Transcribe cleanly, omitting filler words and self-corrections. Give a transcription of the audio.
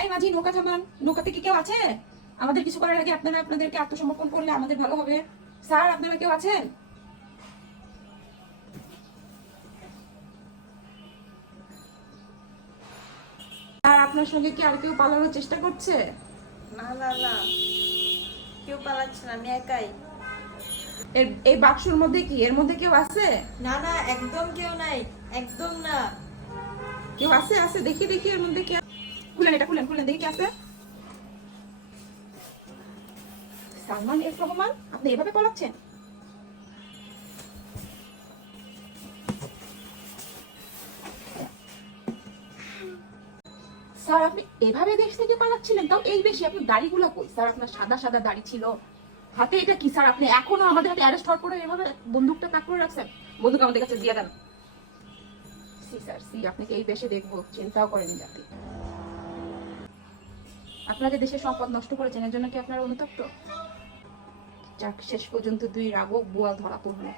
এই মাঝি, নৌকা থামান। নৌকাতে কি কেউ আছে? আমাদের কিছু করার আগে আপনারা আপনাদেরকে আত্মসমর্পণ করলে আমাদের ভালো হবে। স্যার, আপনারা কেউ আছেন? আর আপনার সঙ্গে কি আর কেউ পালানোর চেষ্টা করছে? না না না, কেউ পালাচ্ছে না, আমি একাই। এই বাক্সর মধ্যে কি, এর মধ্যে কেউ আছে? না না, একদম কেউ নাই, একদম না। কেউ আছে? আছে, দেখি দেখি এর মধ্যে কি খুলেন, এটা খুলেন, খুলেন দেখি কি আছে। সালমান এফ রহমান, আপনি এভাবে পলাচ্ছেন? স্যার, আপনি এভাবে দেশ থেকে পালাচ্ছিলেন, তাও এই বেশি? আপনার দাড়িগুলো কই স্যার? আপনার সাদা সাদা দাড়ি ছিল, হাতে এটা কি স্যার? আপনি এখনো আমাদের হাতে অ্যারেস্ট হওয়ার পরে এভাবে বন্দুকটা তাক করে রাখছেন? বন্দুক আমাদের কাছে দিয়ে দেন। সি স্যার, সি, আপনাকে এই বেশে দেখবো, চিন্তাও করেনি জাতি। আপনাদের দেশের সম্পদ নষ্ট করেছেন, এর জন্য কি আপনারা অনুতপ্ত? যাক, শেষ পর্যন্ত দুই রাঘব বুয়া ধরা পড়লো।